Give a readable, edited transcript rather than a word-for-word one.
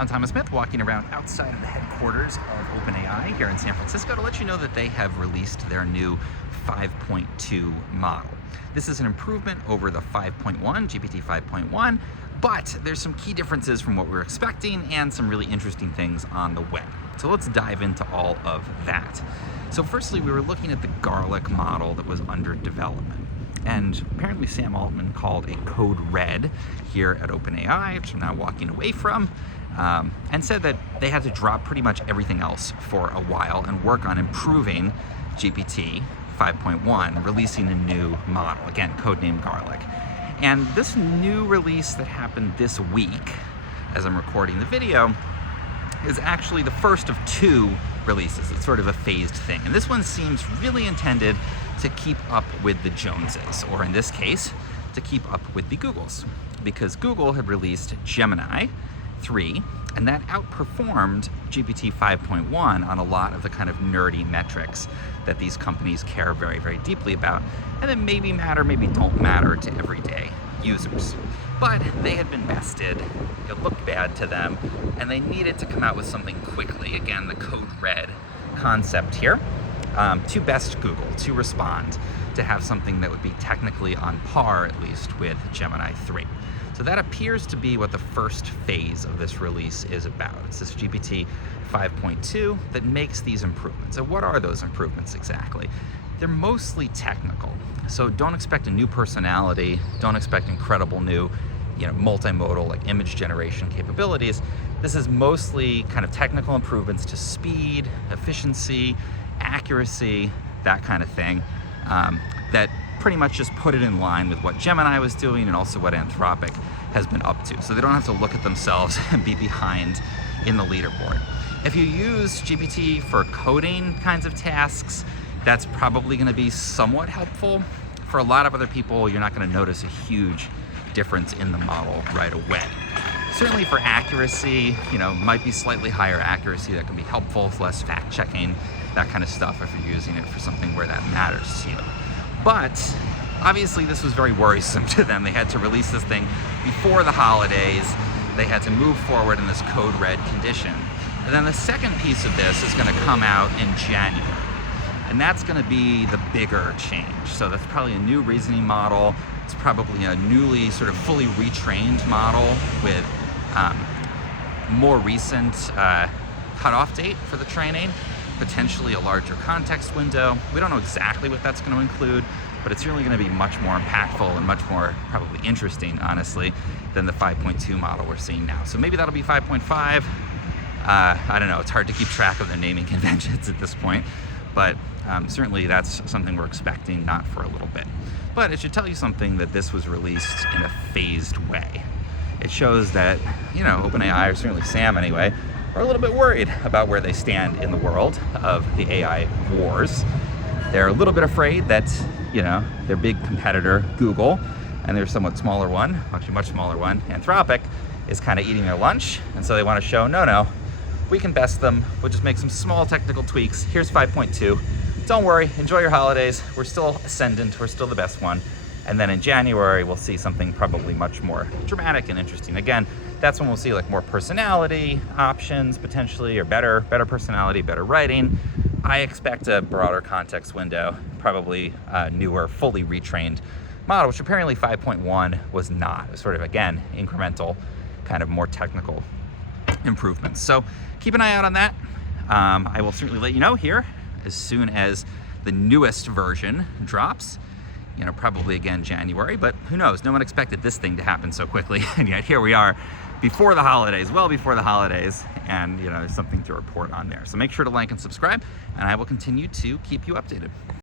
I'm Thomas Smith, walking around outside of the headquarters of OpenAI here in San Francisco to let you know that they have released their new 5.2 model. This is an improvement over the 5.1, GPT-5.1, but there's some key differences from what we were expecting and some really interesting things on the way. So let's dive into all of that. So firstly, we were looking at the Garlic model that was under development. And apparently Sam Altman called a code red here at OpenAI, which I'm now walking away from, and said that they had to drop pretty much everything else for a while and work on improving GPT 5.1, releasing a new model, again, codenamed Garlic. And this new release that happened this week, as I'm recording the video, is actually the first of two releases. It's sort of a phased thing. And this one seems really intended to keep up with the Joneses, or in this case, to keep up with the Googles, because Google had released Gemini 3, and that outperformed GPT 5.1 on a lot of the kind of nerdy metrics that these companies care very, very deeply about, and that maybe matter, maybe don't matter to everyday users. But they had been bested, it looked bad to them, and they needed to come out with something quickly. Again, the code red concept here, to best Google, to respond, to have something that would be technically on par, at least, with Gemini 3. So that appears to be what the first phase of this release is about. It's this GPT 5.2 that makes these improvements. So what are those improvements exactly? They're mostly technical. So don't expect a new personality, don't expect incredible new, multimodal, like image generation capabilities. This is mostly kind of technical improvements to speed, efficiency, accuracy, that kind of thing, that pretty much just put it in line with what Gemini was doing and also what Anthropic has been up to. So they don't have to look at themselves and be behind in the leaderboard. If you use GPT for coding kinds of tasks, that's probably going to be somewhat helpful. For a lot of other people, you're not going to notice a huge difference in the model right away. Certainly for accuracy, might be slightly higher accuracy that can be helpful, less fact checking, that kind of stuff if you're using it for something where that matters to you. But obviously this was very worrisome to them. They had to release this thing before the holidays. They had to move forward in this code red condition. And then the second piece of this is going to come out in January. And that's going to be the bigger change. So that's probably a new reasoning model. It's probably a newly sort of fully retrained model with more recent cutoff date for the training, potentially a larger context window. We don't know exactly what that's going to include, but it's really going to be much more impactful and much more probably interesting, honestly, than the 5.2 model we're seeing now. So maybe that'll be 5.5. I don't know. It's hard to keep track of their naming conventions at this point, but certainly that's something we're expecting, not for a little bit. But it should tell you something that this was released in a phased way. It shows that, OpenAI, or certainly Sam anyway, are a little bit worried about where they stand in the world of the AI wars. They're a little bit afraid that, their big competitor, Google, and their somewhat smaller one, actually much smaller one, Anthropic, is kind of eating their lunch. And so they want to show, no, we can best them. We'll just make some small technical tweaks. Here's 5.2. Don't worry, enjoy your holidays. We're still ascendant, we're still the best one. And then in January, we'll see something probably much more dramatic and interesting. Again, that's when we'll see like more personality options potentially, or better personality, better writing. I expect a broader context window, probably a newer, fully retrained model, which apparently 5.1 was not. It was sort of, again, incremental, kind of more technical improvements. So keep an eye out on that. I will certainly let you know here as soon as the newest version drops. Probably again January, but who knows? No one expected this thing to happen so quickly, and yet here we are before the holidays, well before the holidays, and there's something to report on there. So make sure to like and subscribe, and I will continue to keep you updated.